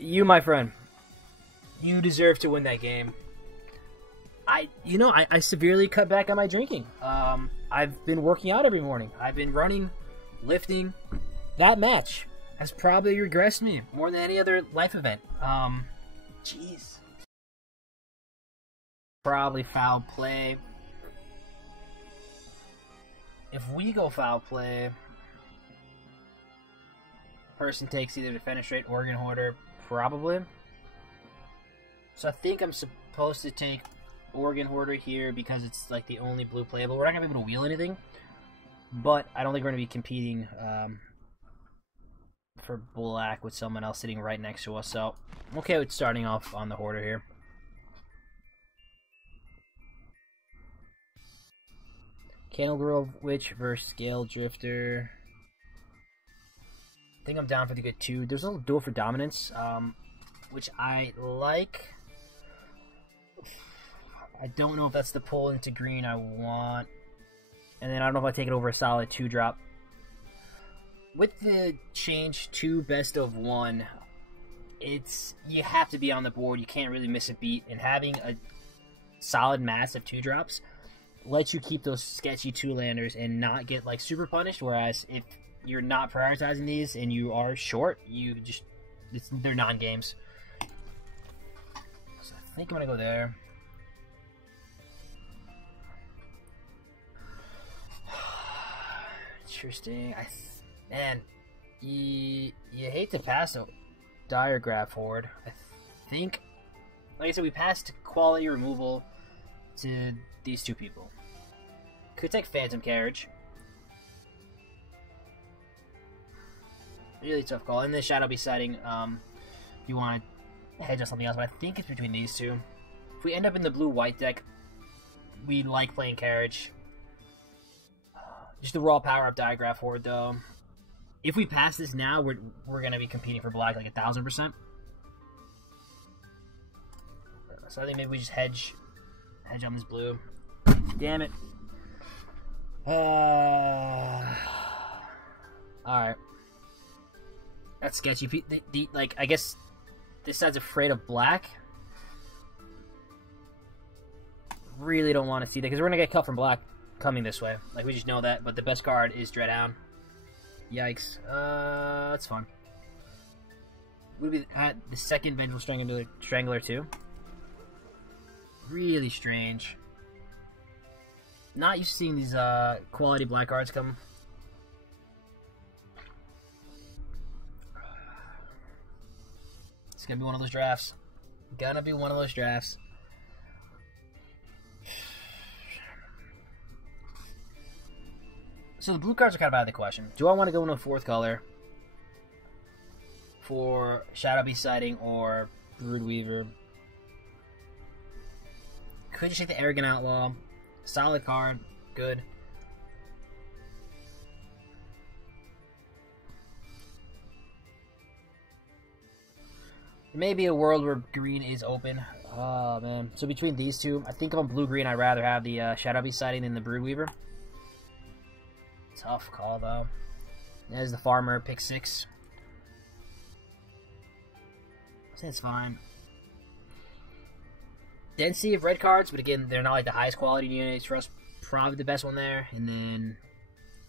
You, my friend, you deserve to win that game. I severely cut back on my drinking. I've been working out every morning. I've been running, lifting. That match has probably regressed me more than any other life event. Jeez. Probably foul play. If we go foul play, person takes either Defender Straight, Organ Hoarder, probably. So I think I'm supposed to take Organ Hoarder here because it's like the only blue playable. We're not going to be able to wheel anything, but I don't think we're going to be competing for black with someone else sitting right next to us. So I'm okay with starting off on the Hoarder here. Candle Grove Witch versus Scale Drifter. I think I'm down for the good two. There's a little duel for dominance, which I like. I don't know if that's the pull into green I want. And then I don't know if I take it over a solid 2-drop. With the change to best of 1, you have to be on the board. You can't really miss a beat. And having a solid mass of 2-drops lets you keep those sketchy 2-landers and not get like super punished. Whereas if you're not prioritizing these and you are short, they're non-games. So I think I'm gonna go there. Interesting. Man, you hate to pass a Diagraph Horde. I think, like I said, we passed quality removal to these two people. Could take Phantom Carriage. Really tough call. And the Shadow Beast sighting, if you want to hedge on something else, but I think it's between these two. If we end up in the blue-white deck, we like playing Carriage. Just the raw power-up Diagraph Horde, though. If we pass this now, we're going to be competing for black like 1,000%. So I think maybe we just hedge on this blue. Damn it. Alright. That's sketchy. Like, I guess this side's afraid of black. Really don't want to see that, because we're going to get cut from black coming this way. Like, we just know that, but the best card is Dreadhound. Yikes. That's fun. Would be the second Vengeful Strangler too. Really strange. Not used to seeing these quality black cards come. It's gonna be one of those drafts. Gonna be one of those drafts. So the blue cards are kind of out of the question. Do I want to go into a fourth color for Shadow Beast Sighting or Broodweaver? Could just take the Arrogant Outlaw. Solid card. Good. There may be a world where green is open. Oh, man. So between these two, I think if I'm blue-green, I'd rather have the Shadow Beast Sighting than the Broodweaver. Tough call, though. There's the Farmer, pick 6. That's fine. Density of red cards, but again, they're not like the highest quality units. Trust, probably the best one there. And then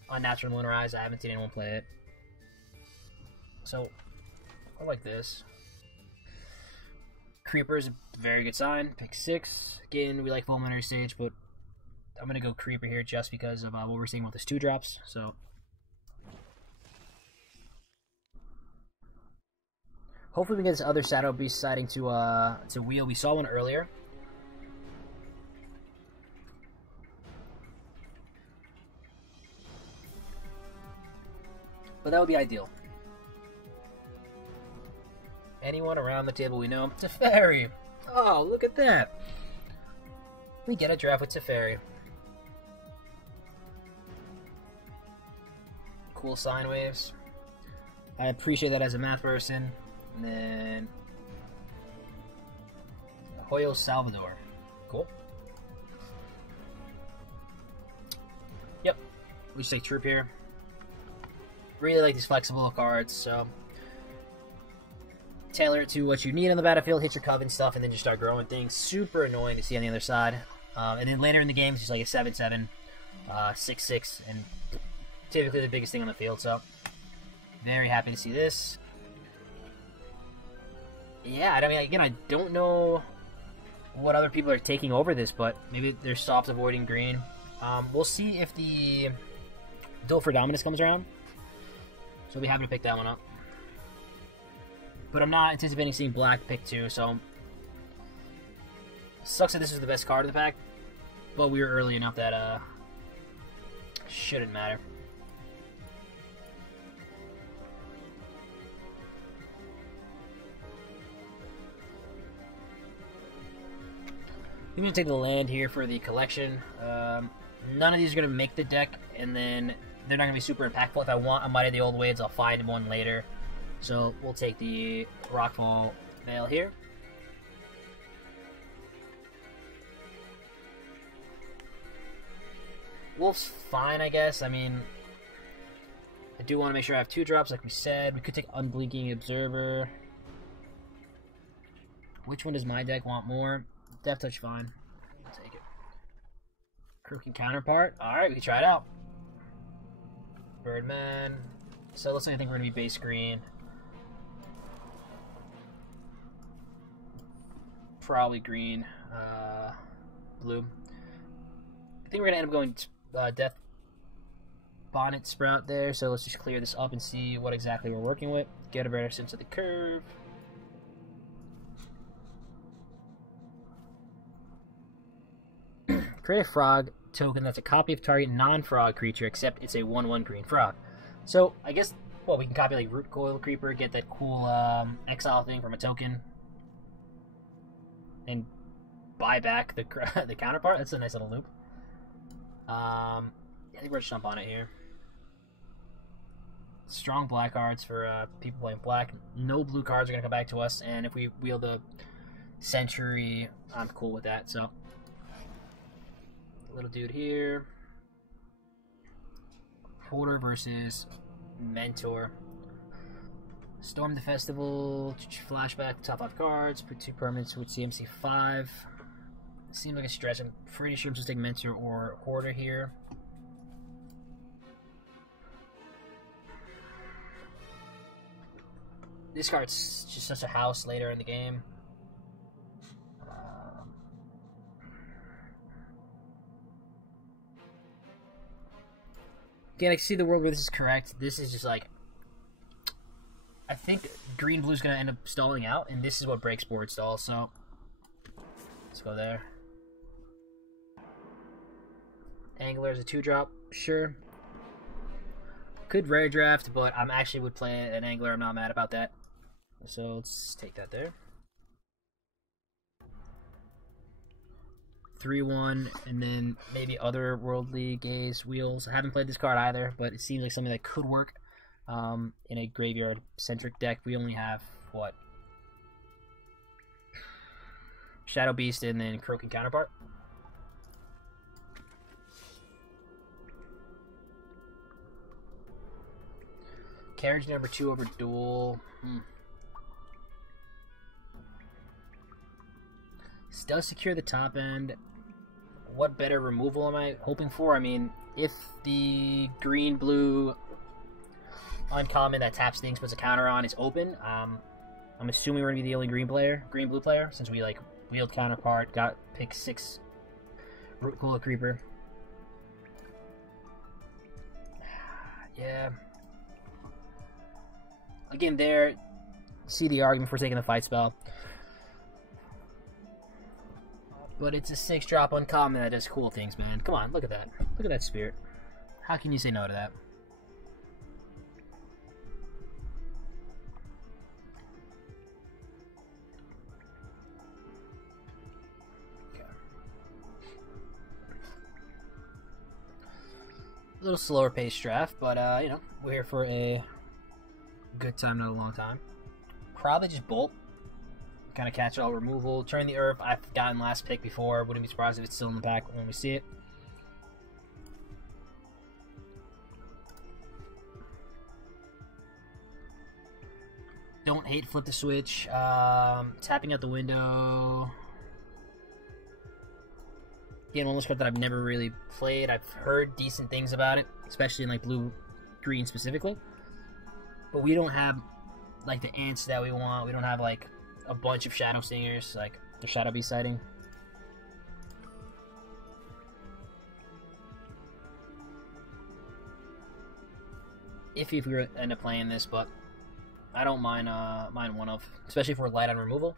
Unnatural Lunarize, I haven't seen anyone play it. So, I like this. Creeper is a very good sign. Pick 6. Again, we like Fulminary Stage, but I'm going to go Creeper here just because of what we're seeing with this 2-drops. So, hopefully we get this other Shadow Beast sighting to wheel. We saw one earlier. But that would be ideal. Anyone around the table we know? Teferi! Oh, look at that! We get a draft with Teferi. Cool sine waves. I appreciate that as a math person. And then Hoyo Salvador. Cool. Yep. We just take Troop here. Really like these flexible cards, so tailor it to what you need on the battlefield, hit your coven stuff, and then just start growing things. Super annoying to see on the other side. And then later in the game, it's just like a 7-7, 6-6, and typically the biggest thing on the field. So very happy to see this. Yeah, I mean, again, I don't know what other people are taking over this, but maybe they're soft avoiding green. We'll see if the Duel for Dominus comes around. So we'll be happy to pick that one up. But I'm not anticipating seeing black pick 2, so sucks that this is the best card of the pack, but we were early enough that shouldn't matter. I'm going to take the land here for the collection. None of these are going to make the deck, and then they're not going to be super impactful. If I want a Might of the Old Waves, I'll find one later. So we'll take the Rockfall Veil here. Wolf's fine, I guess. I mean, I do want to make sure I have 2 drops, like we said. We could take Unblinking Observer. Which one does my deck want more? Death Touch, fine. I'll take it. Croaking Counterpart. Alright, we can try it out. Birdman. So it looks like I think we're going to be base green. Probably green. Blue. I think we're going to end up going Death Bonnet Sprout there. So let's just clear this up and see what exactly we're working with. Get a better sense of the curve. Create a frog token that's a copy of target non-frog creature, except it's a 1/1 green frog. So I guess, well, we can copy like Root Coil Creeper, get that cool exile thing from a token, and buy back the the counterpart. That's a nice little loop. I think we're just jump on it here. Strong black cards for people playing black. No blue cards are gonna come back to us, and if we wield a Century, I'm cool with that. So. Little dude here. Porter versus Mentor. Storm the Festival. Flashback. Top 5 cards. Put 2 permanents with CMC 5. Seems like a stretch. I'm pretty sure I'm just taking Mentor or Hoarder here. This card's just such a house later in the game. Again, I can see the world where this is correct. This is just like, I think green-blue's going to end up stalling out, and this is what breaks board stall, so let's go there. Angler is a 2-drop, sure. Could rare draft, but I'm actually would play an Angler. I'm not mad about that. So let's take that there. 3-1, and then maybe other Worldly Gaze Wheels. I haven't played this card either, but it seems like something that could work in a graveyard-centric deck. We only have, what? Shadow Beast and then Croaking Counterpart. Carriage number 2 over Duel. This does secure the top end. What better removal am I hoping for? I mean, if the green-blue uncommon that taps things, puts a counter on, is open, I'm assuming we're going to be the only green-blue player, since we, like, wheeled Counterpart, got pick 6 Root Coil Creeper. Yeah. Again, there, see the argument for taking the fight spell. But it's a 6-drop uncommon that does cool things, man. Come on, look at that. Look at that spirit. How can you say no to that? Okay. A little slower paced draft, but you know, we're here for a good time, not a long time. Probably just bolt. Kind of catch all removal. Turn the Earth. I've gotten last pick before. Wouldn't be surprised if it's still in the pack when we see it. Don't hate flip the switch. Tapping out the window. Again, one of those cards that I've never really played. I've heard decent things about it, especially in like blue-green specifically. But we don't have like the ants that we want. We don't have like a bunch of Shadow Stingers, like the Shadow Beast sighting. If we end up playing this, but I don't mind one of, especially if we're light on removal.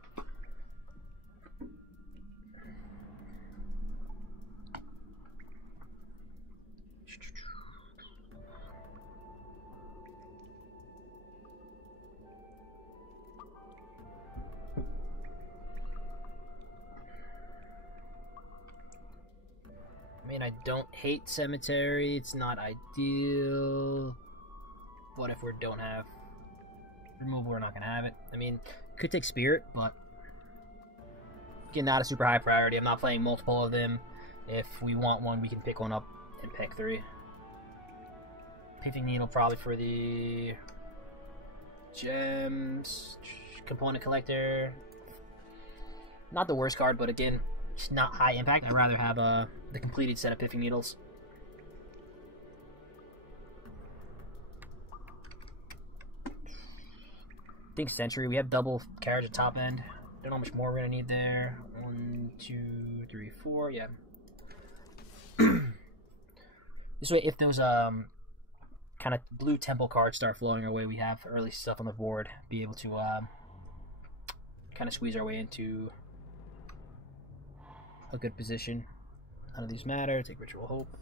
I mean, I don't hate Cemetery. It's not ideal. But if we don't have removal, we're not going to have it. I mean, could take Spirit, but again, not a super high priority. I'm not playing multiple of them. If we want one, we can pick one up and pick 3. Pithing Needle probably for the gems. Component Collector. Not the worst card, but again, it's not high impact. I'd rather have the completed set of Pithing Needles. I think Century. We have double carriage at top end. Don't know how much more we're gonna need there. 1, 2, 3, 4. Yeah. This way, if those kind of blue temple cards start flowing our way, we have early stuff on the board. Be able to kind of squeeze our way into a good position. None of these matter. Take Ritual Hope.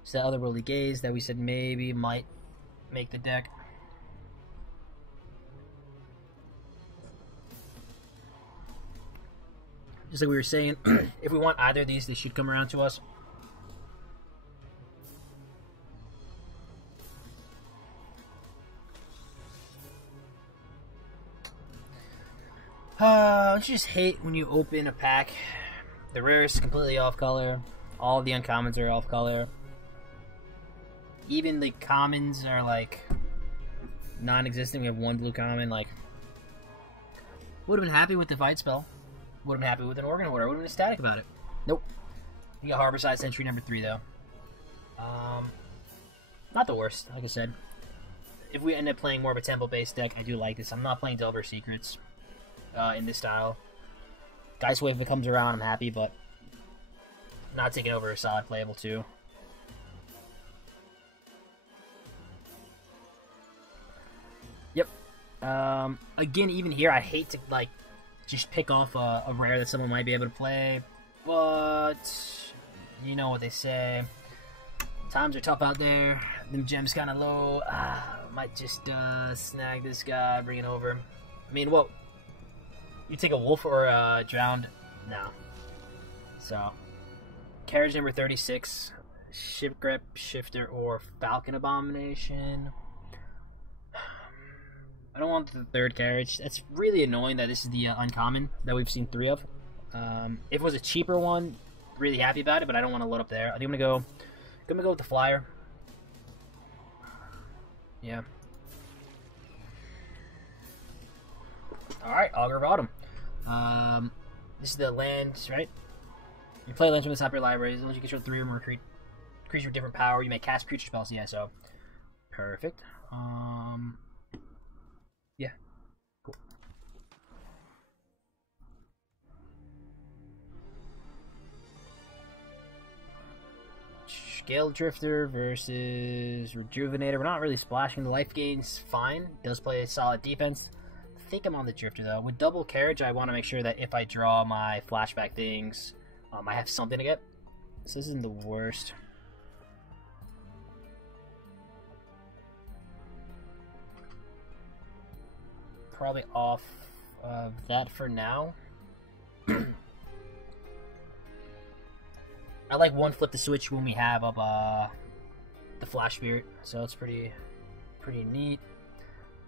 It's the other Worldly Gaze that we said maybe might make the deck. Just like we were saying, if we want either of these, they should come around to us. I just hate when you open a pack. The rares is completely off color. All of the uncommons are off color. Even the commons are like non-existent. We have one blue common. Like, would have been happy with the fight spell. Would have been happy with an Organ Order. I would have been ecstatic about it. Nope. You got Harborside Sentry number 3 though. Not the worst, like I said. If we end up playing more of a temple-based deck, I do like this. I'm not playing Delver Secrets in this style. Geist Wave, if it comes around, I'm happy, but not taking over a solid playable 2. Yep. Again, even here, I hate to like just pick off a rare that someone might be able to play, but you know what they say. Times are tough out there. Them gems kind of low. Might just snag this guy, bring it over. I mean, what? You take a wolf or a drowned? No. So, carriage number 36. Ship Grip, Shifter, or Falcon Abomination. I don't want the third carriage. That's really annoying that this is the uncommon that we've seen 3 of. If it was a cheaper one, really happy about it, but I don't want to load up there. I think I'm gonna go with the flyer. Yeah. Alright, Augur of Autumn. This is the lands, right? You play lands from the top of your library. As long as you control 3 or more creatures with different power, you may cast creature spells. Yeah, so perfect. Yeah. Cool. Scale Drifter versus Rejuvenator. We're not really splashing. The life gain's fine. Does play a solid defense. I think I'm on the Drifter though. With double carriage, I want to make sure that if I draw my flashback things, I have something to get. So this isn't the worst. Probably off of that for now. I like one flip the switch when we have up the Flash Spirit, so it's pretty neat.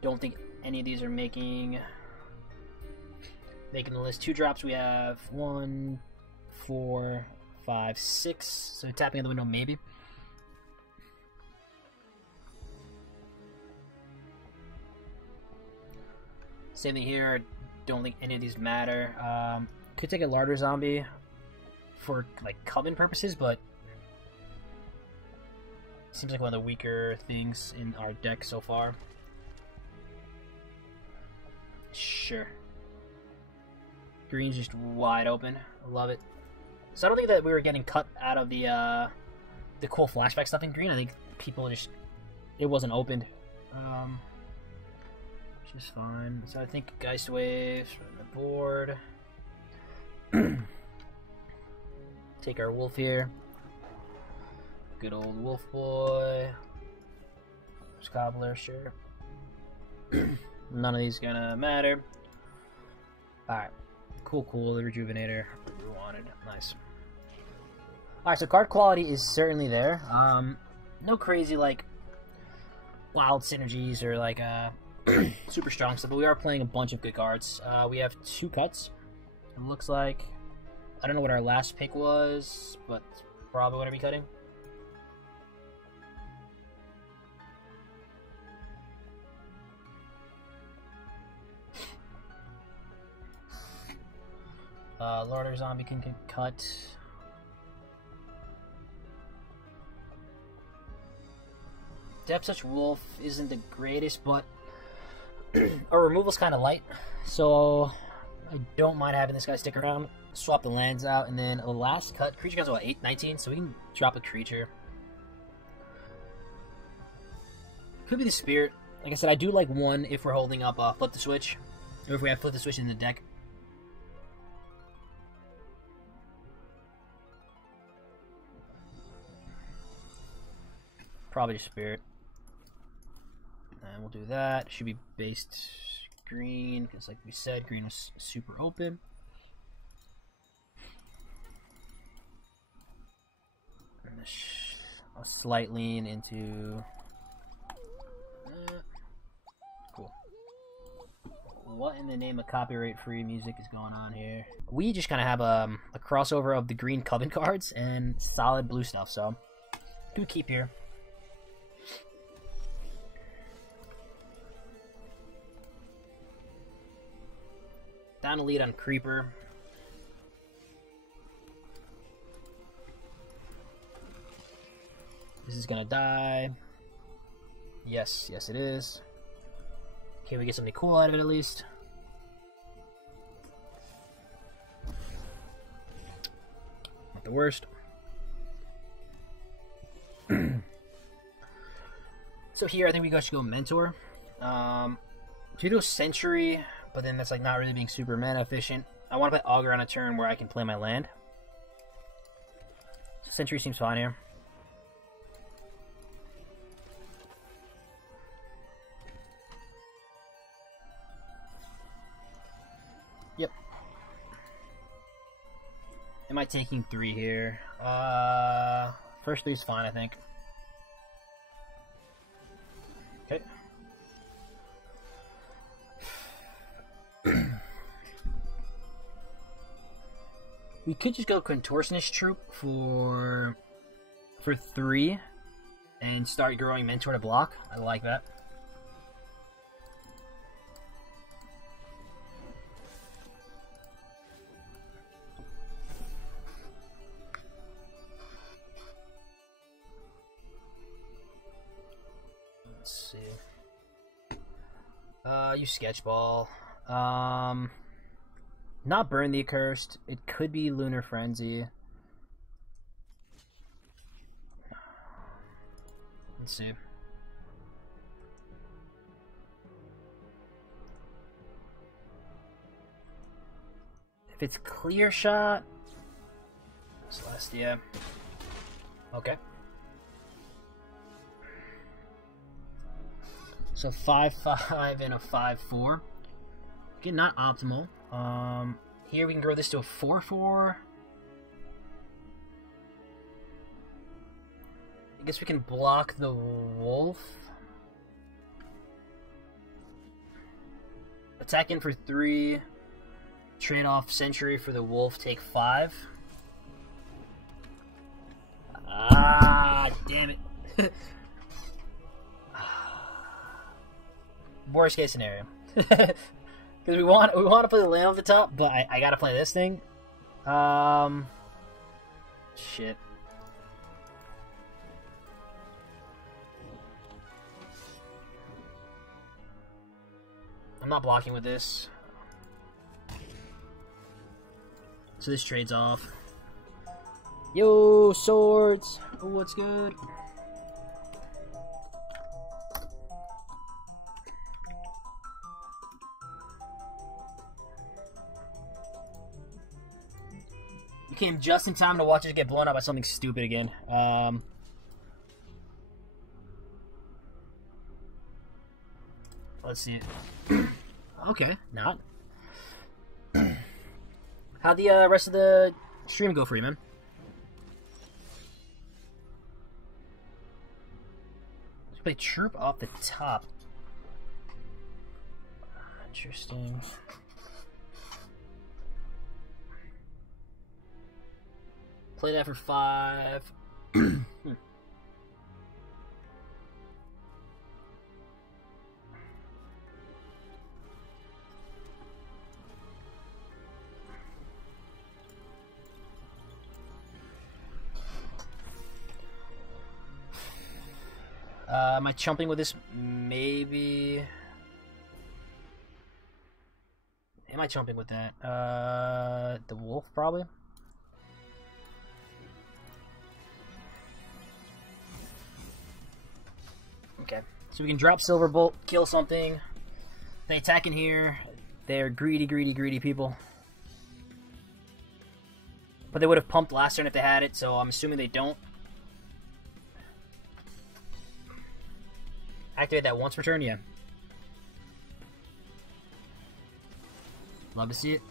Don't think any of these are making the list. 2 drops we have 1, 4, 5, 6. So tapping at the window maybe. Same thing here. Don't think any of these matter. Could take a larder zombie for like coven purposes, but seems like one of the weaker things in our deck so far. Sure. Green's just wide open. I love it. So I don't think that we were getting cut out of the cool flashback stuff in green. I think people just, it wasn't opened. Which is fine. So I think Geist Waves from the board. Take our wolf here. Good old wolf boy. Cobbler, sure. None of these gonna matter. Alright. Cool, the Rejuvenator. We wanted. Nice. Alright, so card quality is certainly there. No crazy, like, wild synergies or, like, super strong stuff, but we are playing a bunch of good cards. We have 2 cuts. It looks like. I don't know what our last pick was, but probably what I'll be cutting. Larder Zombie can get cut. Depth Touch Wolf isn't the greatest, but our removal's kind of light, so I don't mind having this guy stick around. Swap the lands out, and then a last cut. Creature comes what, 8/19, so we can drop a creature. Could be the Spirit. Like I said, I do like 1 if we're holding up Flip the Switch, or if we have Flip the Switch in the deck. Probably Spirit. And we'll do that. Should be based green, because like we said, green was super open. And a slight lean into... cool. What in the name of copyright-free music is going on here? We just kind of have a crossover of the green Coven cards and solid blue stuff, so do keep here. Down a lead on Creeper. This is gonna die. Yes, yes it is. Okay, we get something cool out of it at least. Not the worst. So here I think we should go Mentor. To do Century, but then that's like not really being super mana efficient. I want to play Augur on a turn where I can play my land. So Century seems fine here. Yep. Am I taking 3 here? First 3 is fine, I think. Okay. We could just go Contortionist Troop for 3 and start growing Mentor to block. I like that. Let's see. Use Sketchball. Not Burn the Accursed. It could be Lunar Frenzy. Let's see. If it's Clear Shot, Celestia. Okay. So 5/5 and a 5/4. Again, not optimal. Here we can grow this to a 4/4. I guess we can block the wolf. Attack in for 3. Trade off Century for the wolf, take 5. Ah, damn it. Worst case scenario. Because we want to play the land off the top, but I gotta play this thing. Shit. I'm not blocking with this. So this trades off. Yo, swords! Oh, what's good? You came just in time to watch us get blown up by something stupid again. Let's see it. Okay, not. How'd the rest of the stream go for you, man? Let's play troop off the top. Interesting. Play that for 5. Am I chumping with this? Maybe. Am I chumping with that? The wolf, probably. Okay. So we can drop Silver Bolt, kill something. They attack in here. They're greedy, greedy, greedy people. But they would have pumped last turn if they had it, so I'm assuming they don't. Activate that once per turn, yeah. Love to see it.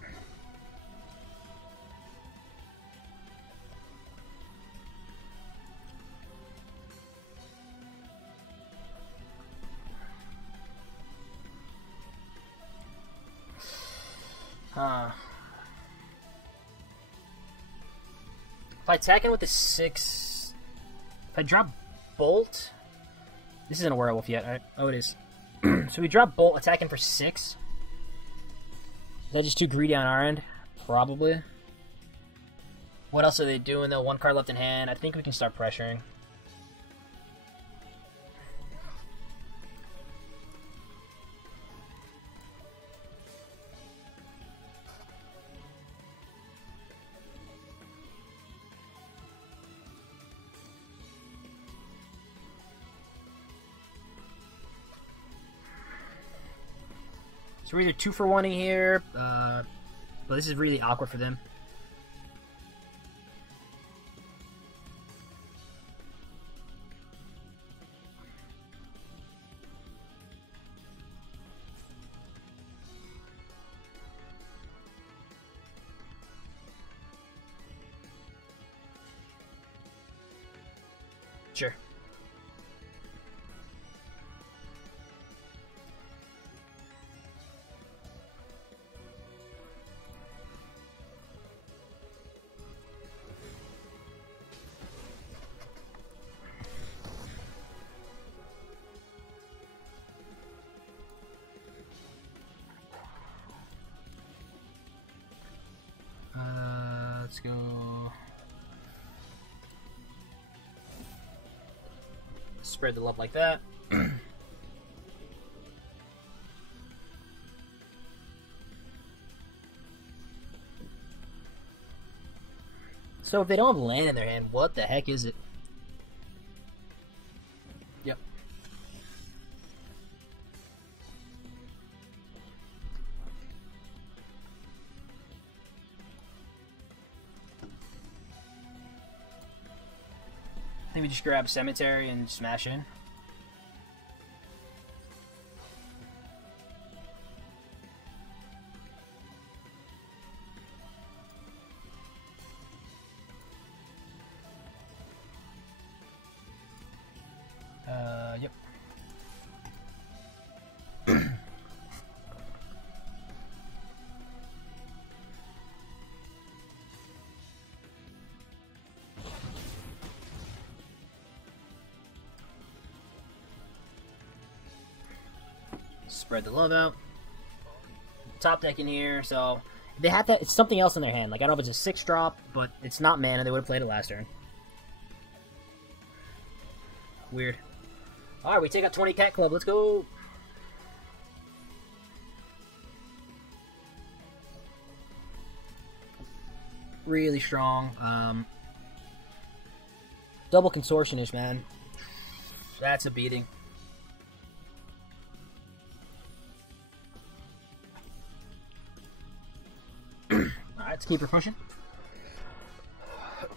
If I attack in with the 6, if I drop Bolt, this isn't a werewolf yet, right? Oh, it is. So we drop Bolt, attacking for 6. Is that just too greedy on our end? Probably. What else are they doing though? 1 card left in hand. I think we can start pressuring. So we're either 2 for 1-ing here, but this is really awkward for them. Sure. Let's go. Spread the love like that. So if they don't have land in their hand, what the heck is it? Yep. I think we just grab Cemetery and smash in. Yep. Spread the love out. top deck in here, so they have that. It's something else in their hand. Like, I don't know if it's a 6-drop, but it's not mana. They would have played it last turn. Weird. Alright, we take out 20 Cat Club. Let's go. Really strong. Double Contortionist, man. That's a beating. Alright, let's keep her pushing.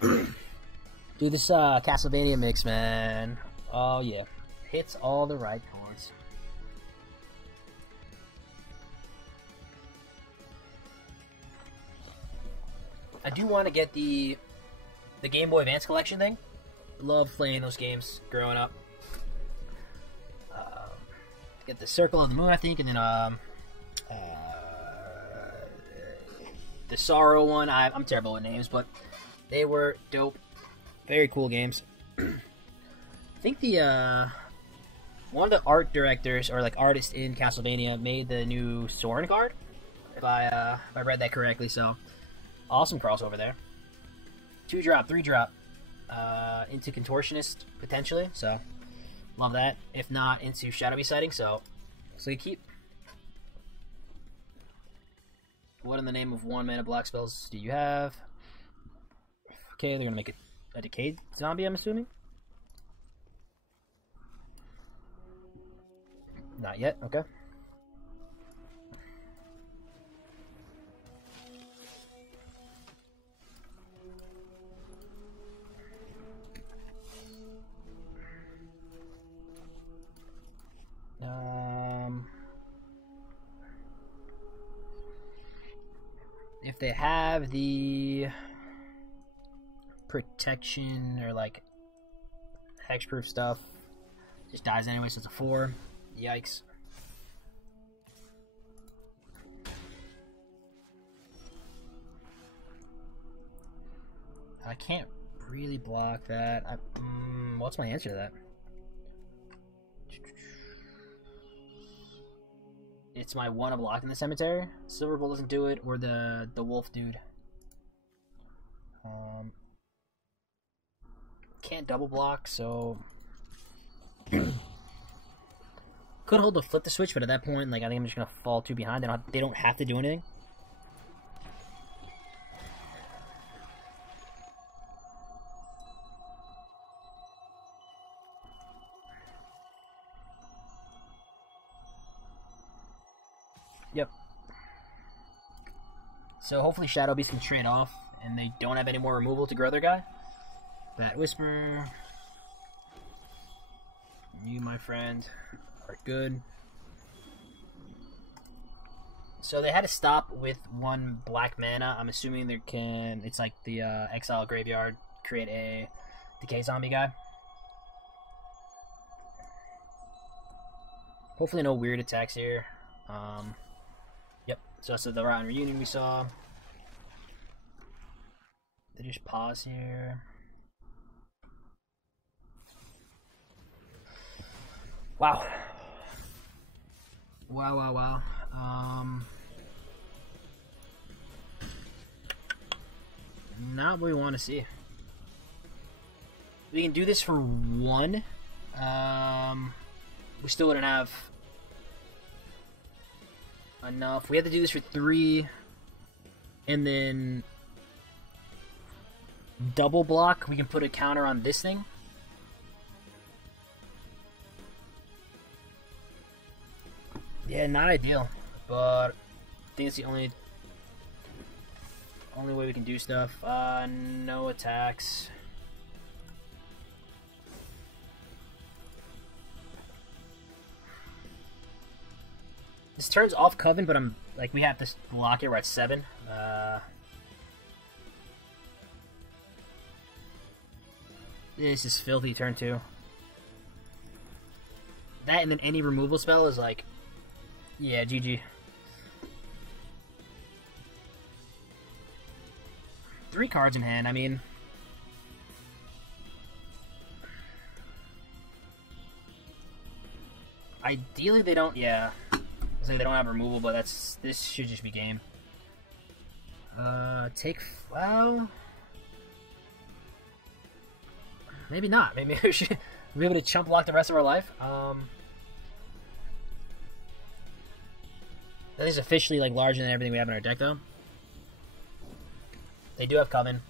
Do this Castlevania mix, man. Oh, yeah. Hits all the right chords. I do want to get the Game Boy Advance collection thing. Love playing those games growing up. Get the Circle of the Moon, I think, and then the Sorrow one. I'm terrible with names, but they were dope. Very cool games. I think the one of the art directors or like artists in Castlevania made the new Soren card. If I read that correctly, so awesome crossover there. 2-drop, 3-drop into Contortionist potentially, so love that. If not, into Shadowy Sighting, so you keep. What in the name of 1-mana block spells do you have? Okay, they're gonna make a Decayed Zombie, I'm assuming. Not yet, okay. If they have the protection or like hexproof stuff, just dies anyway, so it's a 4. Yikes. I can't really block that. What's my answer to that? It's my 1 of block in the cemetery. Silver Bolt doesn't do it, or the wolf dude. Can't double block, so could hold to flip the switch, but at that point, like, I think I'm just gonna fall 2 behind. They don't have to do anything. Yep. So hopefully Shadow Beast can trade off, and they don't have any more removal to grow their guy. Bat Whisper. You, my friend, are good. So they had to stop with 1 black mana. I'm assuming they can. It's like the Exile Graveyard, create a Decay Zombie guy. Hopefully no weird attacks here. Yep. So that's the Rotten Reunion we saw. They just pause here. Wow. Wow. Not what we want to see. We can do this for 1. We still wouldn't have enough. We have to do this for 3. And then double block. We can put a counter on this thing. Yeah, not ideal, but I think it's the only way we can do stuff. No attacks. This turn's off Coven, but I'm like, we have to block it. We're at 7. This is filthy. Turn 2. That and then any removal spell is like. Yeah, GG. 3 cards in hand, I mean. Ideally they don't, yeah. It's like they don't have removal, but this should just be game. Well, maybe not. Maybe we should be able to chump block the rest of our life. That is officially like larger than everything we have in our deck, though. They do have Coven.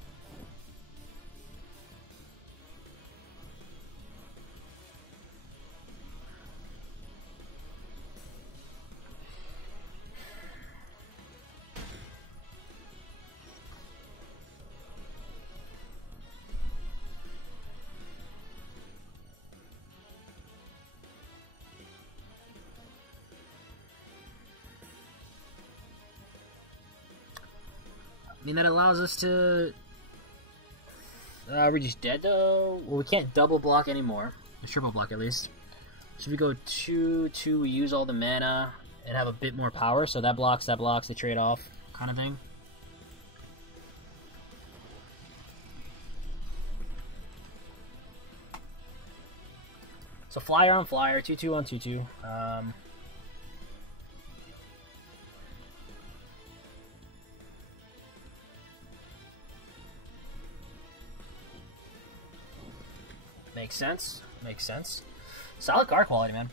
I mean, that allows us to... we're just dead, though. Well, we can't double block anymore. Or triple block, at least. Should we go 2-2, we use all the mana, and have a bit more power, so that blocks, they trade off, kind of thing. So flyer on flyer, 2-2 on 2-2. Makes sense. Makes sense. Solid card quality, man.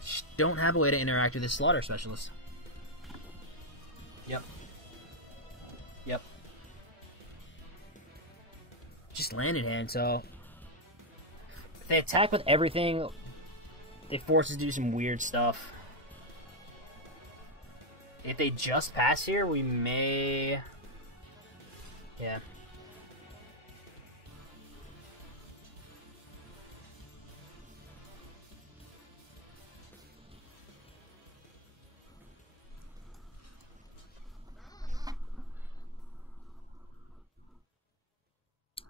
Just don't have a way to interact with this slaughter specialist. Yep. Yep. Just land in hand, so... If they attack with everything, they force us to do some weird stuff. If they just pass here, we may... Yeah.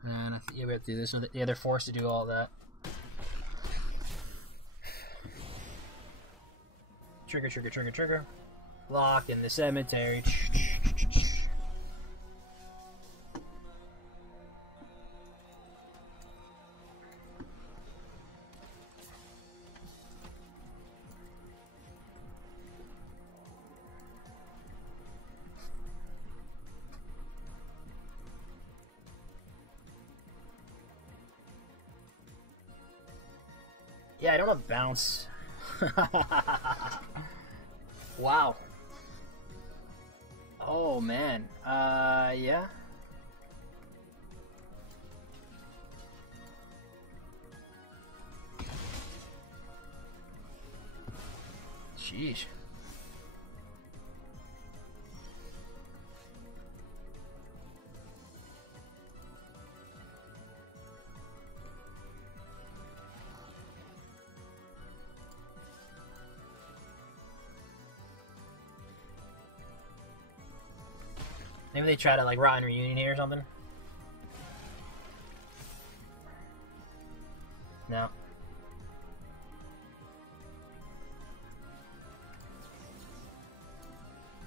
And yeah, we have to do this. So yeah, they're forced to do all that. Trigger, trigger, trigger, trigger. Lock in the cemetery. Yeah, I don't have bounce. Wow. Oh, man. Yeah. Sheesh. Maybe they try to like Rotten Reunion here or something. No.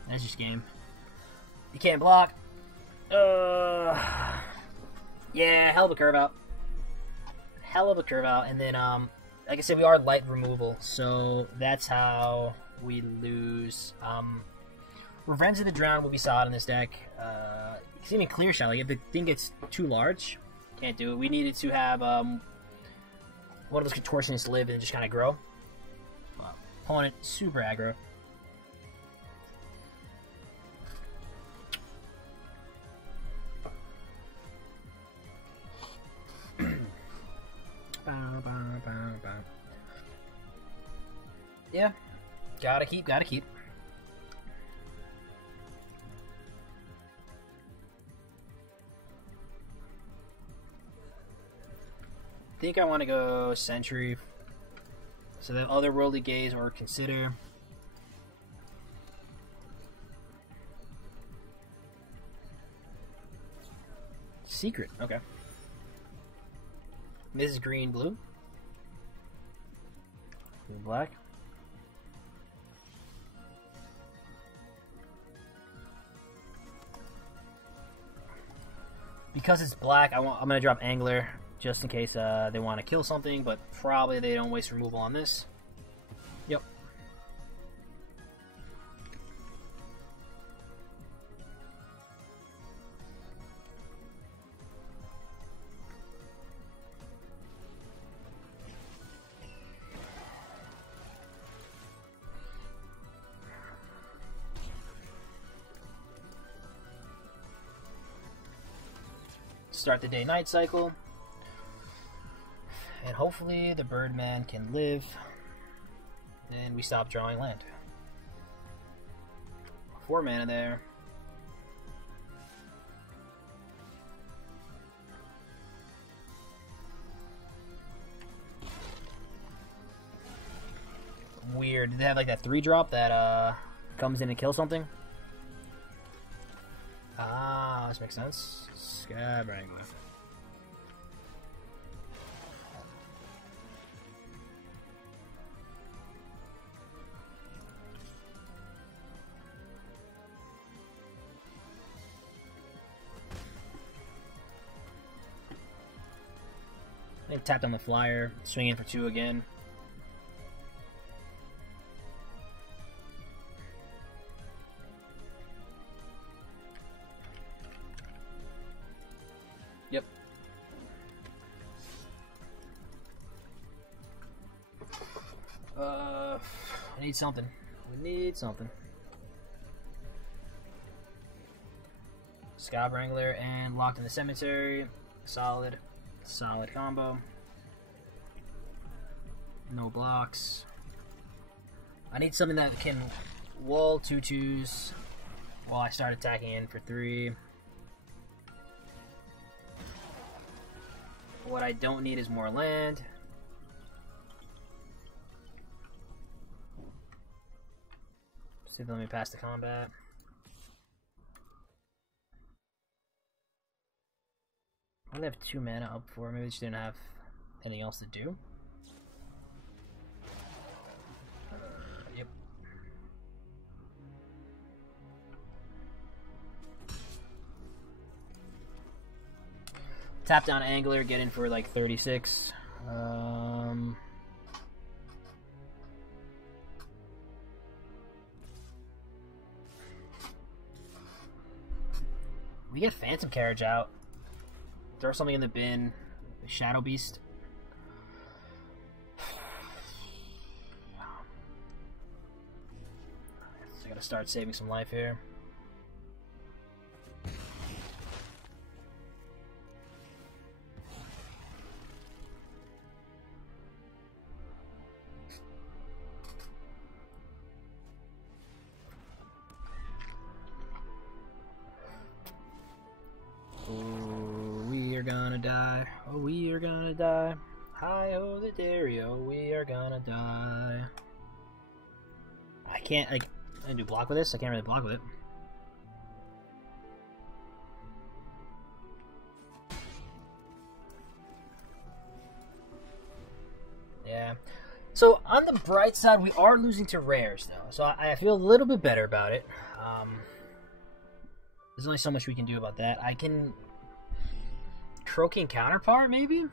That's just game. You can't block. Yeah, hell of a curve out. Hell of a curve out, and then like I said, we are light removal, so that's how we lose. Revenge of the Drowned will be solid in this deck. It's even clear shot. Like if the thing gets too large, can't do it. We needed to have one of those contortionists live and just kind of grow. Wow. Opponent super aggro. Yeah, gotta keep. I think I want to go Sentry. So the otherworldly gaze or consider. Secret, okay. Mrs. Green, blue. Black. Because it's black, I'm gonna drop Angler just in case they want to kill something, but probably they don't waste removal on this. Yep. start the day-night cycle. And hopefully the Birdman can live. And we stop drawing land. 4 mana there. Weird. Did they have like that 3-drop that comes in and kills something? Ah, this makes sense. Scab Wrangler. I tapped on the flyer, swinging for 2 again. Yep. I need something. We need something. Scab Wrangler and Locked in the Cemetery. Solid combo. No blocks. I need something that can wall 2/2s while I start attacking in for 3. What I don't need is more land. See if they let me pass the combat. I only have 2 mana up for. Maybe they just didn't have anything else to do. Yep. Tap down Angler, get in for like 36. We get Phantom Carriage out. Throw something in the bin. Shadow Beast. So I gotta start saving some life here. Die. Oh, we are gonna die. Hi-ho the Dario, we are gonna die. I can't, like, I do block with this? I can't really block with it. Yeah. So, on the bright side, we are losing to rares, though. So, I feel a little bit better about it. There's only so much we can do about that. I can... Croaking Counterpart, maybe?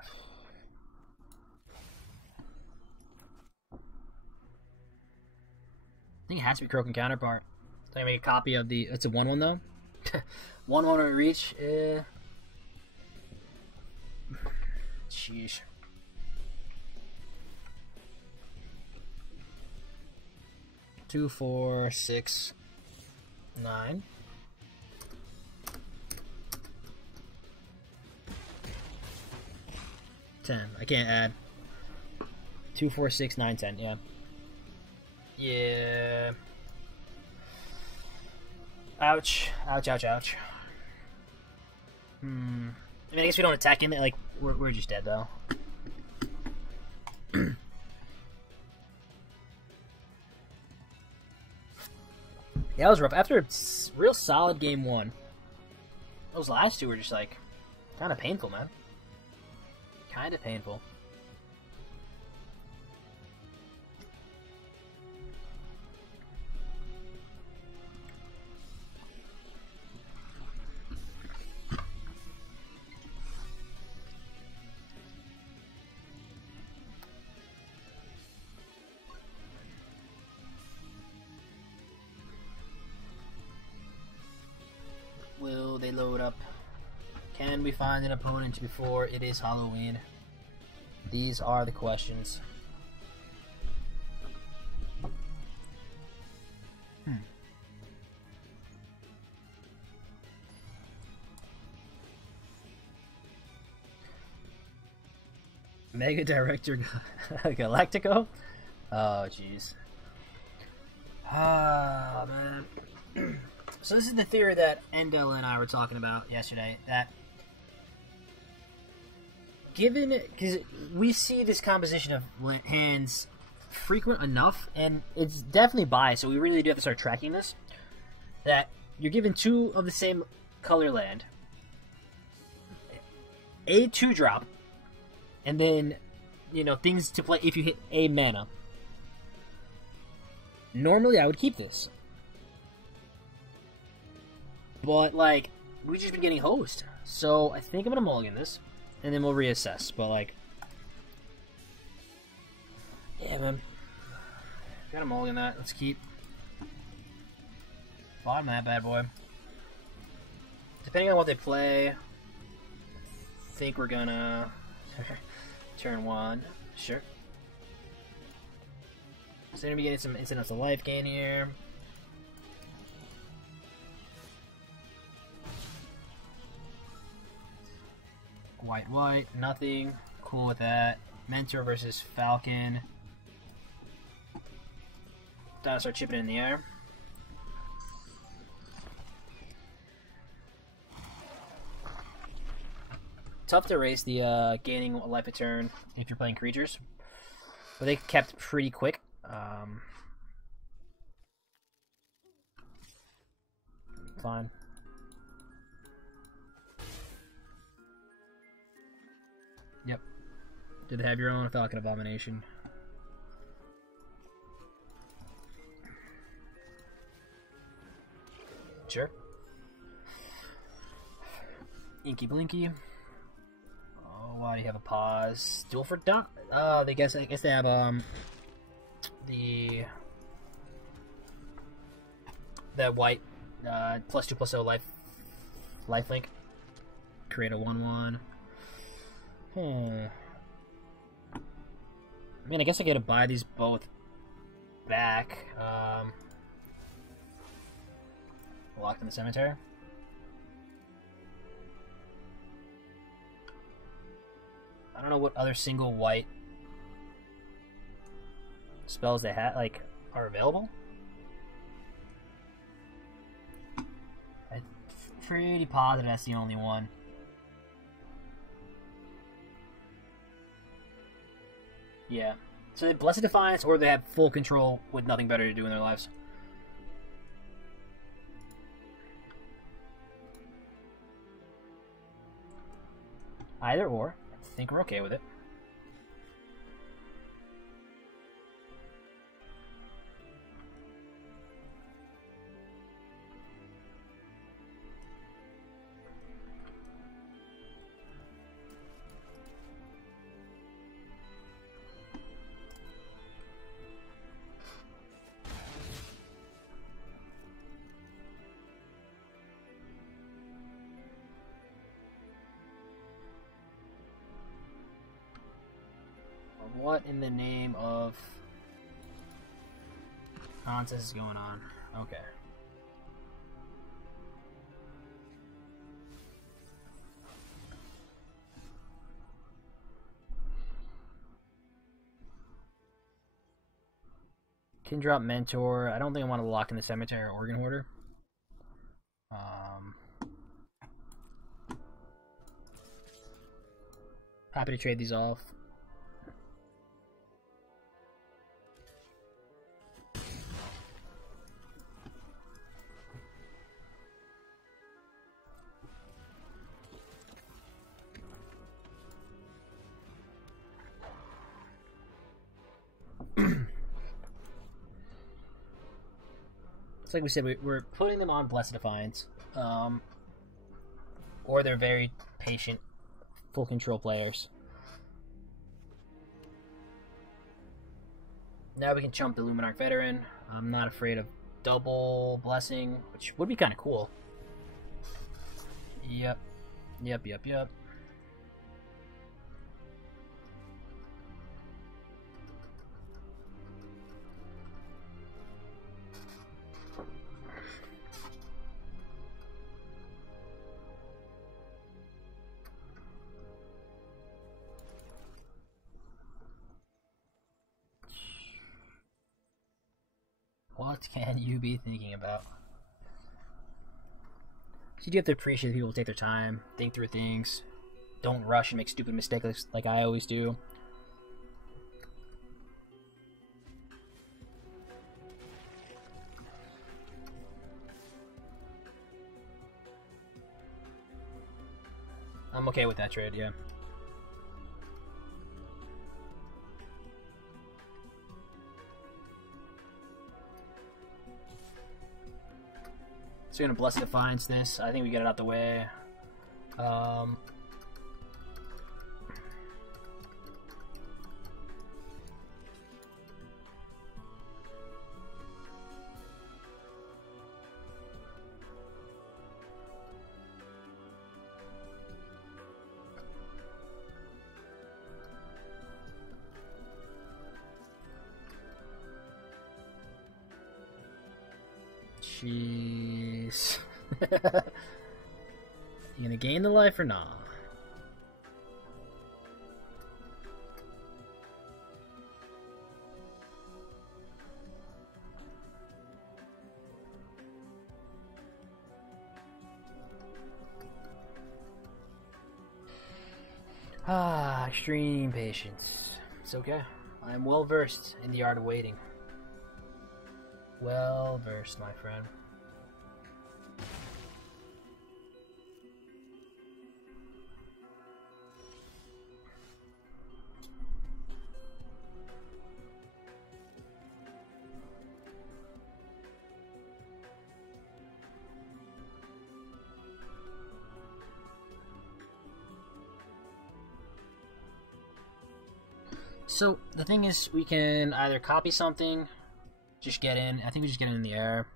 I think it has to be Croaking Counterpart. So I make a copy of the... It's a 1/1 though? 1/1 reach? Sheesh. Two, 4, 6... 9. 10. I can't add. 2, 4, 6, 9, 10. Yeah. Yeah. Ouch. Ouch, ouch, ouch. I mean, I guess we don't attack him. Like, we're just dead, though. Yeah, that was rough. After a real solid game 1, those last 2 were just like kind of painful, man. Kind of painful. Will they load up? Can we find an opponent before it is Halloween? These are the questions. Mega Director Galactico? Oh, jeez. Ah, man. So this is the theory that Endel and I were talking about yesterday, that given, because we see this composition of hands frequent enough, and it's definitely biased, so we really do have to start tracking this, that you're given 2 of the same color land, a 2-drop, and then, you know, things to play if you hit a mana. Normally I would keep this, but like, we've just been getting hosed, so I think I'm gonna mulligan this, and then we'll reassess. But like, yeah, man, gotta mulligan that. Let's keep bottom that bad boy. Depending on what they play, I think we're gonna turn 1. Sure. So they're gonna be getting some incentives of life gain here. White, nothing. Cool with that. Mentor versus Falcon. Gotta start chipping in the air. Tough to raise the gaining life a turn if you're playing creatures, but they kept pretty quick. Fine. Yep. Did they have your own Falcon Abomination? Sure. Inky Blinky. Oh, why do you have a pause? Duel for Dot. I guess they have that white +2/+0 lifelink. Create a 1/1. I mean, I guess I gotta buy these both back. Locked in the cemetery. I don't know what other single white spells they have, like, are available. I'm pretty positive that's the only one. Yeah. So they have Blessed Defiance, or they have full control with nothing better to do in their lives. Either or. I think we're okay with it. What in the name of nonsense is going on? Okay. Can drop Mentor. I don't think I want to lock in the Cemetery or Organ Hoarder. Happy to trade these off. Like we said, we're putting them on Blessed Defiance, or they're very patient, full control players. Now we can chump the Luminarch Veteran. I'm not afraid of double Blessing, which would be kind of cool. Yep. What can you be thinking about? So you do have to appreciate people take their time, think through things, don't rush and make stupid mistakes like I always do. I'm okay with that trade, yeah. So we're gonna Blessed Defiance this. I think we get it out the way. Jeez. You gonna gain the life or not? Ah, extreme patience. It's okay. I'm well versed in the art of waiting. Well versed, my friend. So the thing is, we can either copy something, just get in. I think we just get it in the air.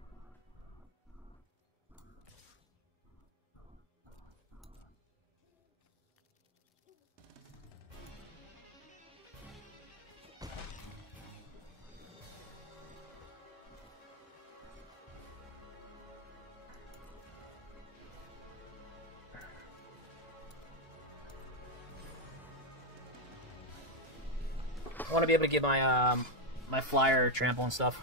I want to be able to get my my flyer trample and stuff.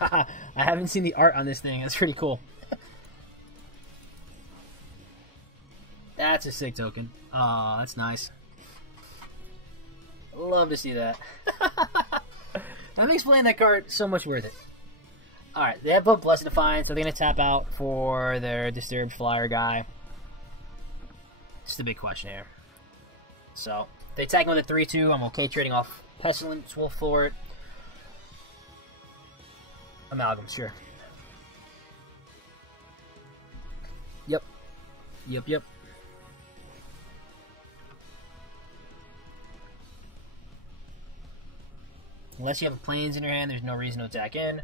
I haven't seen the art on this thing. That's pretty cool. That's a sick token. Aw, that's nice. Love to see that. That makes playing that card so much worth it. Alright, they have both Blessed Defiance, so they're going to tap out for their Disturbed Flyer guy. It's the big question here. So, they attack him with a 3-2. I'm okay trading off Pestilence Wolf for it. Amalgam, sure. Yep. Yep. Unless you have planes in your hand, there's no reason to attack in.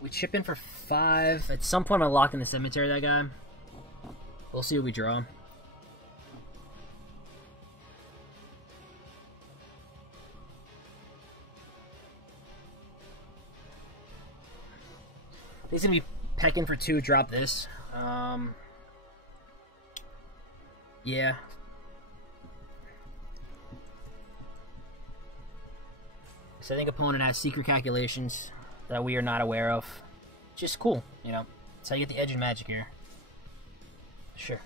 We chip in for 5. At some point, I'm locked in the cemetery, that guy. We'll see what we draw. He's gonna be pecking for 2, drop this. Yeah. So I think opponent has secret calculations that we are not aware of. Just cool, you know. That's how you get the edge in Magic here. Sure.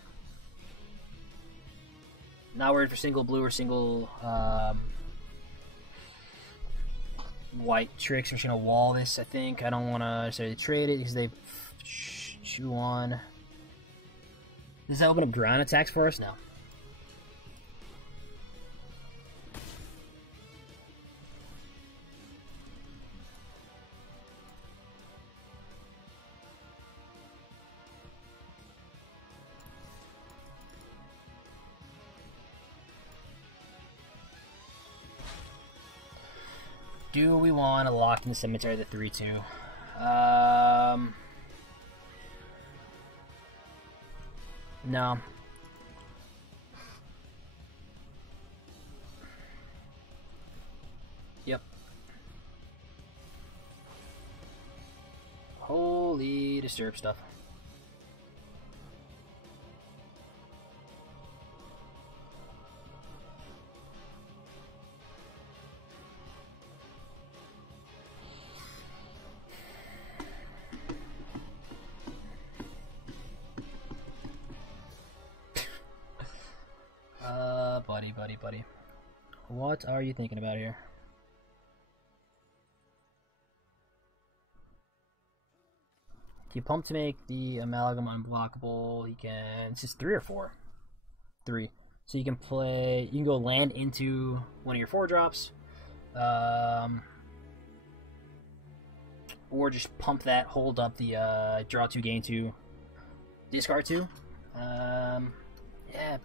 Not worried for single blue or single white tricks. I'm just gonna wall this, I think. I don't want to necessarily trade it because they chew on. Does that open up ground attacks for us now? Do we want to lock in the cemetery the 3-2? No. Yep. Holy disturb stuff. buddy. What are you thinking about here? He pumped to make the amalgam unblockable. He can. It's just 3 or 4. 3. So you can play. You can go land into one of your 4-drops, or just pump that. Hold up the draw 2, gain 2, discard 2. Yeah.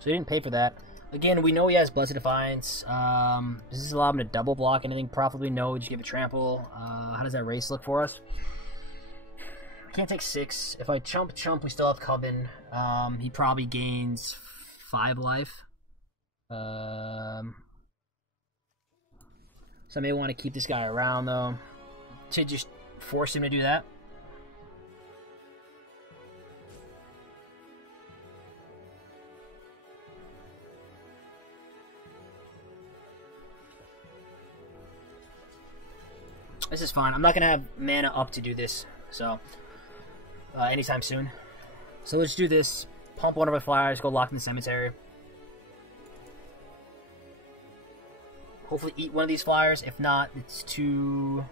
So he didn't pay for that. Again, we know he has Blessed Defiance. Does this allow him to double block anything? Probably no. Would you give a trample? How does that race look for us? I can't take 6. If I chump, we still have Coven. He probably gains 5 life. So I may want to keep this guy around, though, to just force him to do that. This is fine. I'm not going to have mana up to do this, so anytime soon. So let's do this. Pump one of our flyers, go lock in the cemetery. Hopefully eat one of these flyers. If not, it's 2.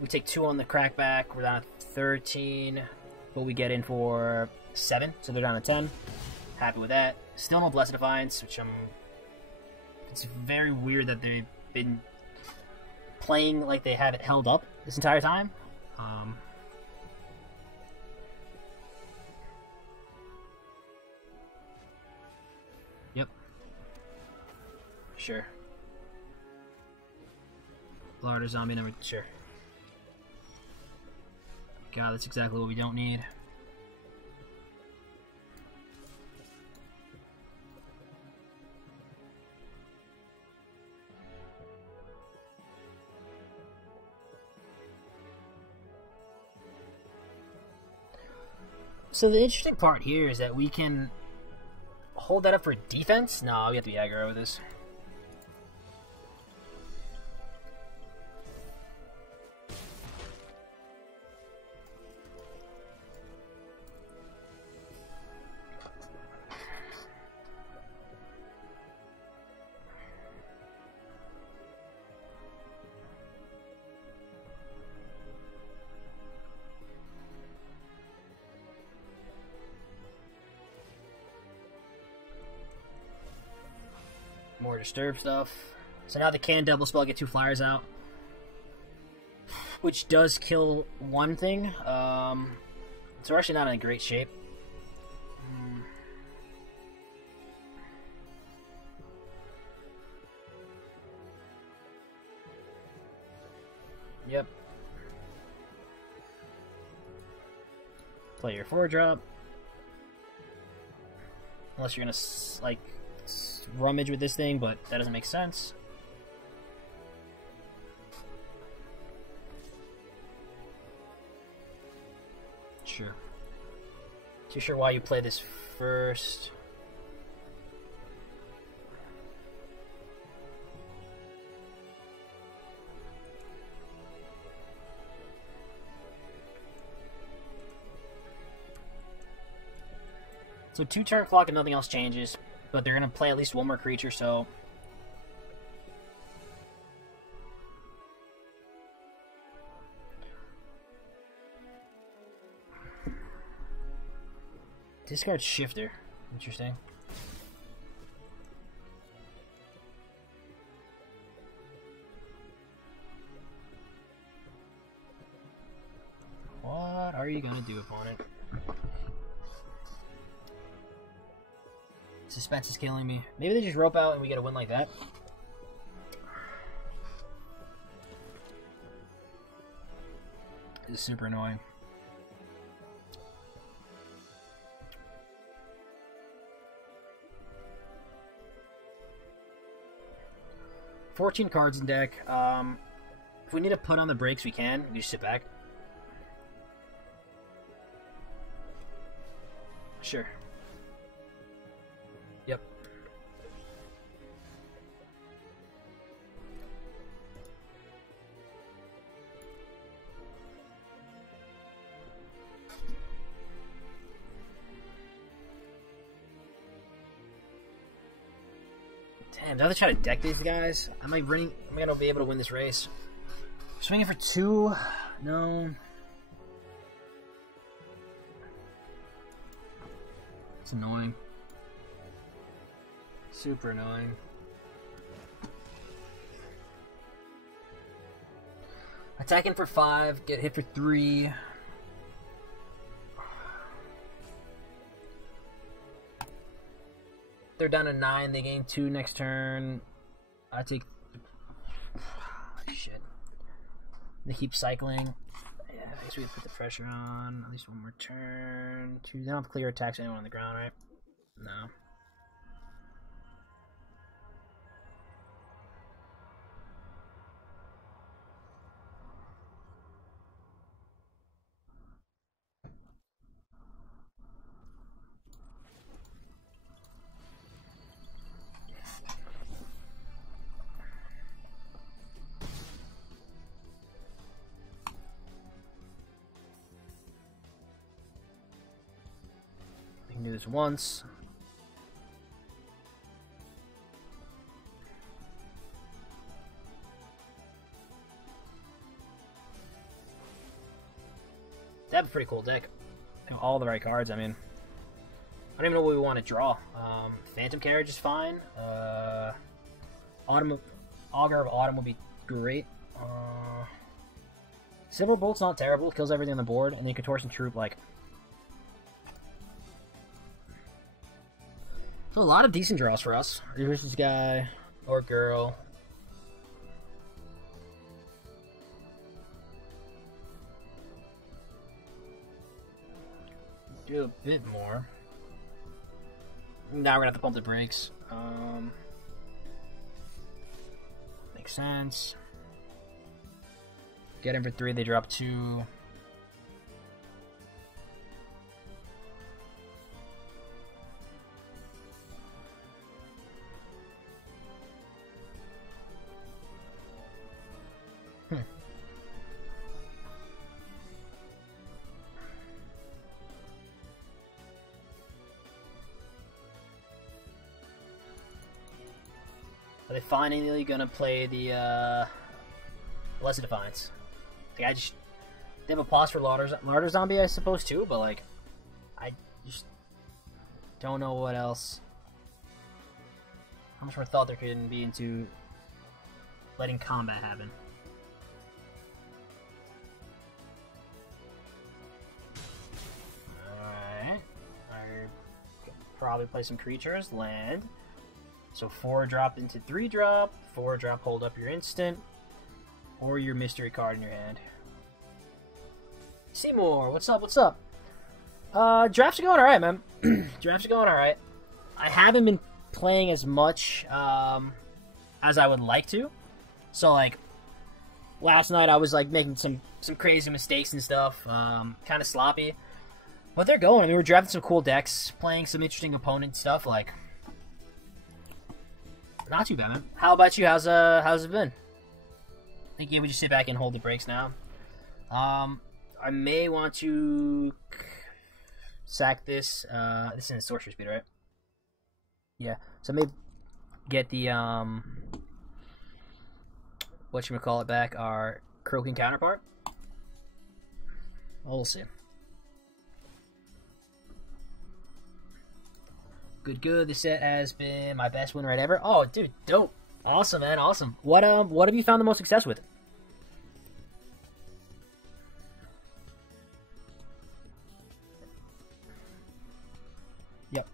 We take 2 on the crackback. We're down to 13, but we get in for 7, so they're down to 10. Happy with that. Still no Blessed Defiance, which it's very weird that they've been playing like they have it held up this entire time. Yep. Sure. Larder zombie number. Sure. God, that's exactly what we don't need. So the interesting part here is that we can hold that up for defense. No, we have to be aggro with this. More disturb stuff. So now the can double spell, get 2 flyers out, which does kill one thing. So we're actually not in great shape. Yep. Play your 4-drop. Unless you're gonna like rummage with this thing, but that doesn't make sense. Sure. Too sure why you play this first. So 2 turn clock and nothing else changes. But they're going to play at least one more creature, so... Discard Shifter? Interesting. What are you going to do, opponent? Suspense is killing me. Maybe they just rope out and we get a win like that. This is super annoying. 14 cards in deck. If we need to put on the brakes, we can. We just sit back. Sure. Yep. Damn, do I have to try to deck these guys? Am I gonna be able to win this race? Swinging for 2? No. It's annoying. Super annoying. Attacking for 5, get hit for 3. They're down to 9, they gain 2 next turn. I take... Shit. They keep cycling. Yeah, I guess we put the pressure on. At least one more turn. 2. They don't have clear attacks anyone on the ground, right? No. Do this once. They have a pretty cool deck. All the right cards. I mean, I don't even know what we want to draw. Phantom Carriage is fine. Augur of Autumn would be great. Silver Bolt's not terrible. Kills everything on the board, and then Contortion Troop, like. So a lot of decent draws for us. Here's this guy or girl. Do a bit more. Now we're gonna have to pump the brakes. Makes sense. Get in for 3. They drop 2. Are they finally gonna play the Blessed Defiance? Like, they have a pause for Larder Zombie, I suppose too, but like, I just don't know what else. How much more thought there could be into letting combat happen. Alright. I could probably play some creatures, land. So 4 drop into 3 drop, 4 drop hold up your instant, or your mystery card in your hand. Seymour, what's up, what's up? Drafts are going alright, man. Drafts are going alright. I haven't been playing as much as I would like to. So, like, last night I was, like, making some crazy mistakes and stuff. Kind of sloppy. But they're going. I mean, we're drafting some cool decks, playing some interesting opponent stuff, like... Not too bad, man. How about you? How's it been? I think we just sit back and hold the brakes now. I may want to sack this. This is in Sorcerer Speed, right? Yeah. So I may get the whatchamacallit back, our Croaking counterpart. We'll see. Good. This set has been my best win rate ever. Oh, dude, dope. Awesome, man. Awesome. What have you found the most success with? Yep.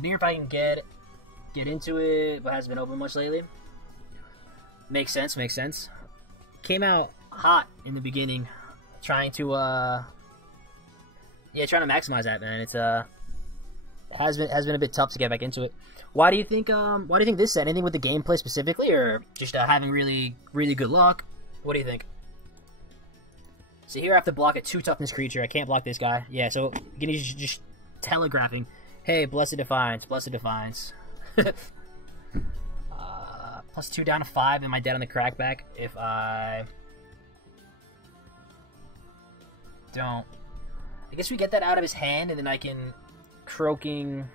New Year if I can get into it, but hasn't been open much lately. Makes sense, makes sense. Came out hot in the beginning, trying to maximize that, man. It's has been a bit tough to get back into it. Why do you think this set? Anything with the gameplay specifically, or just having really good luck? What do you think? So here I have to block a 2 toughness creature. I can't block this guy. Yeah, so Guinea's just telegraphing, hey, Blessed Defiance, Blessed Defiance. +2 down to 5. Am I dead on the crackback if I don't? I guess we get that out of his hand, and then I can Croaking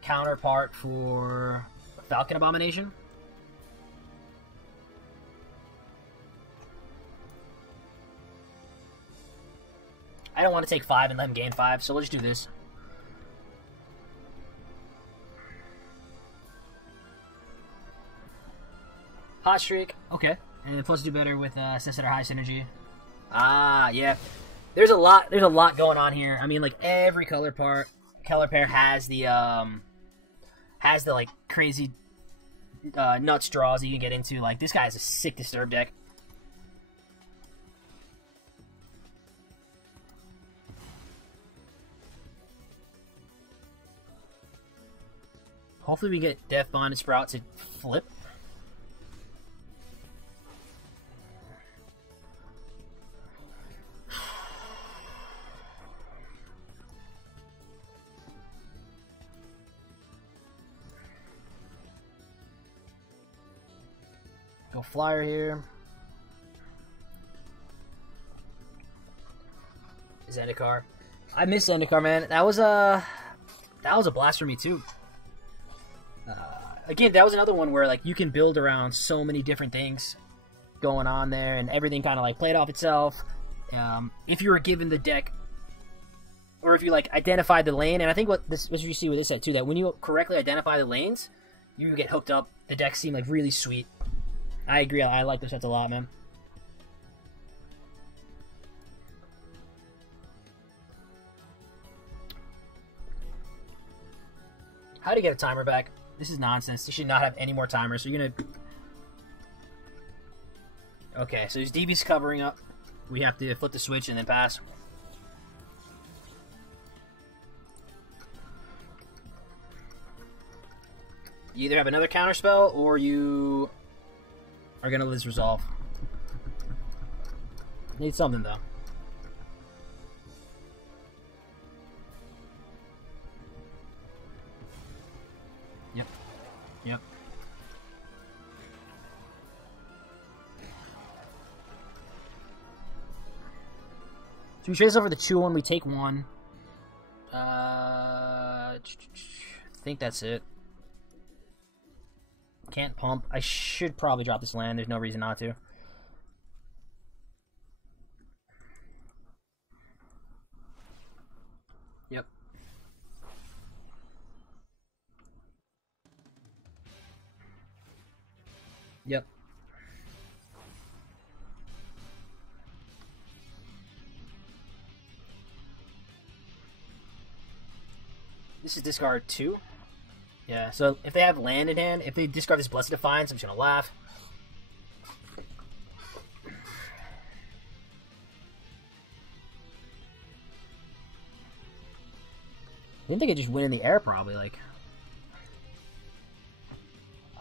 counterpart for Falcon Abomination. I don't want to take 5 and let him gain 5, so we'll just do this. Hot Streak, okay. And plus do better with sets that are high synergy. Ah, yeah. There's a lot going on here. I mean, like every color pair has the like crazy nuts draws that you can get into. Like this guy has a sick Disturb deck. Hopefully we get Death Bond and Sprout to flip. Go flyer here. Zendikar. I miss Zendikar, man. That was a blast for me too. Again, that was another one where like you can build around so many different things going on there, and everything kind of like played off itself. If you were given the deck, or if you like identified the lane, and I think what you see with this set too, that when you correctly identify the lanes, you get hooked up. The decks seem like really sweet. I agree. I like those sets a lot, man. How do you get a timer back? This is nonsense. You should not have any more timers. So you're gonna... Okay, so his DB's covering up. We have to flip the switch and then pass. You either have another counterspell or you are gonna lose resolve. Need something though. Yep. So we trade this over the 2-1, we take 1. I think that's it. Can't pump. I should probably drop this land. There's no reason not to. Yep. Yep. This is discard 2. Yeah, so if they have land in hand, if they discard this Blessed Defiance, I'm just gonna laugh. I think they could just win in the air, probably. Like,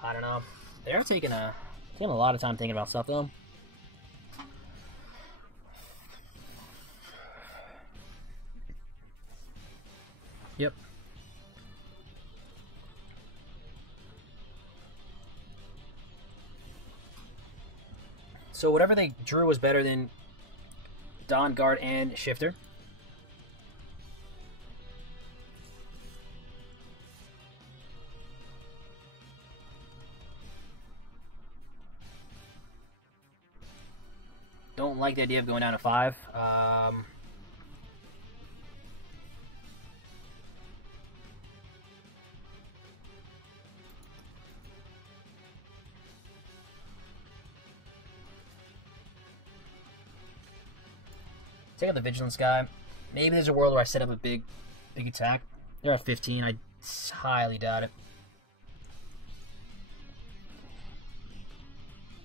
I don't know. They're taking a lot of time thinking about stuff, though. Yep. So whatever they drew was better than Dawn Guard and Shifter. Don't like the idea of going down to 5. Take out the Vigilance guy. Maybe there's a world where I set up a big attack. They're at 15. I highly doubt it.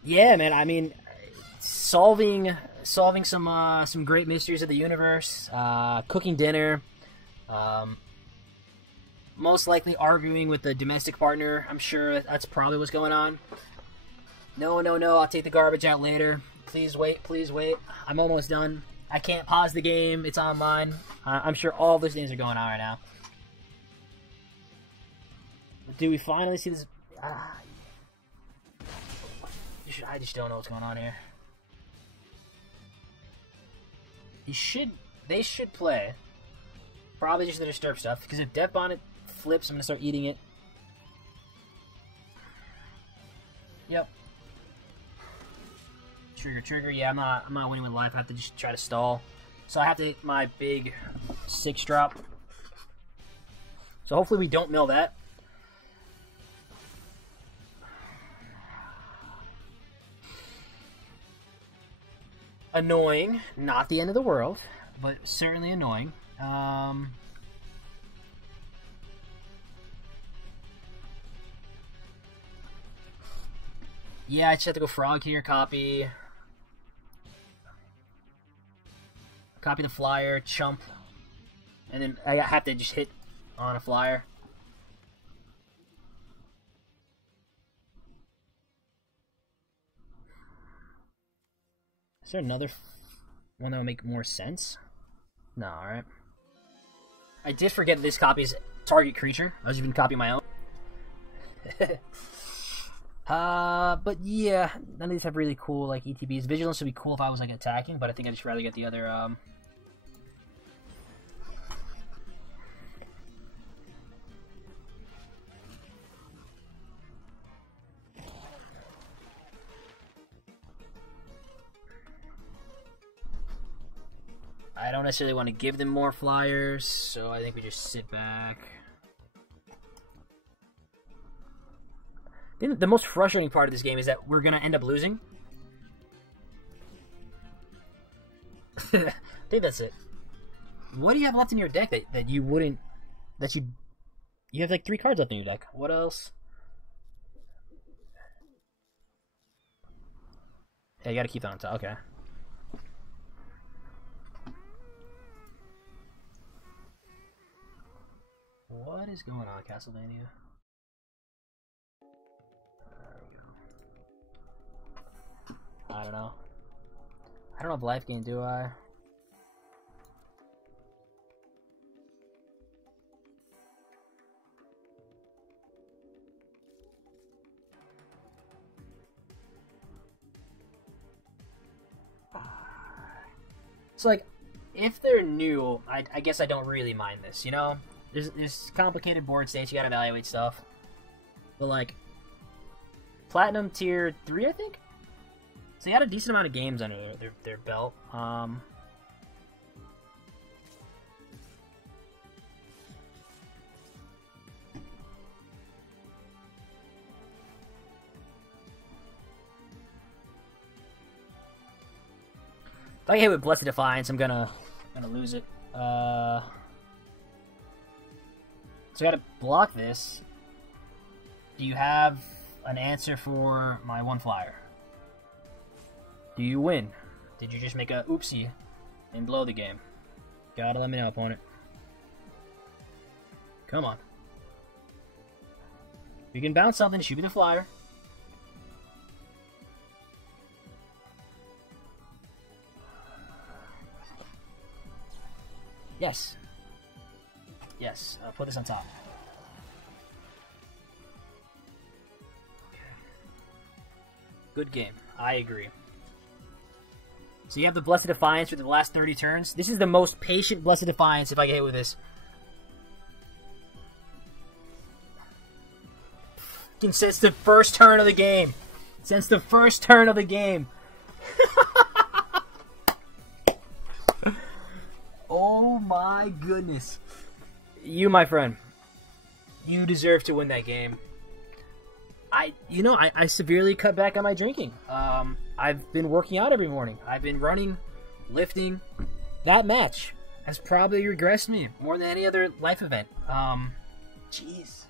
Yeah, man. I mean, solving some great mysteries of the universe, cooking dinner, most likely arguing with the domestic partner. I'm sure that's probably what's going on. No, I'll take the garbage out later. Please wait. I'm almost done. I can't pause the game. It's online. I'm sure all those things are going on right now. Do we finally see this? I just don't know what's going on here. They should play. Probably just the disturb stuff. Because if Death Bonnet flips, I'm going to start eating it. Yep. Trigger. Yeah, I'm not winning with life. I have to just try to stall. So I have to hit my big 6-drop. So hopefully we don't mill that. Annoying. Not the end of the world, but certainly annoying. Yeah, I just have to go frog here, copy the flyer, chump, and then I have to just hit on a flyer. Is there another one that would make more sense? No, alright. I did forget this copy's target creature. I was even copying my own. But yeah, none of these have really cool like ETBs. Vigilance would be cool if I was like attacking, but I think I'd just rather get the other I don't necessarily want to give them more flyers, so I think we just sit back. I think the most frustrating part of this game is that we're going to end up losing. I think that's it. What do you have left in your deck that you wouldn't... You have like 3 cards left in your deck. What else? Yeah, you got to keep that on top. Okay. What is going on, Castlevania? There we go. I don't know. I don't have life gain, do I? It's like, if they're new, I guess I don't really mind this, you know? There's complicated board states, you gotta evaluate stuff. But like, Platinum Tier 3, I think? So they had a decent amount of games under their belt. I hit with Blessed Defiance, I'm gonna lose it. So I gotta block this. Do you have an answer for my 1 flyer? Do you win? Did you just make a oopsie and blow the game? Gotta let me know, opponent. Come on. You can bounce something, shoot me the flyer. Yes. Yes, I'll put this on top. Good game. I agree. So you have the Blessed Defiance for the last 30 turns. This is the most patient Blessed Defiance if I get hit with this. Since the first turn of the game. Since the first turn of the game. Oh my goodness. You, my friend, you deserve to win that game. I severely cut back on my drinking. I've been working out every morning. I've been running, lifting. That match has probably regressed me more than any other life event. Jeez.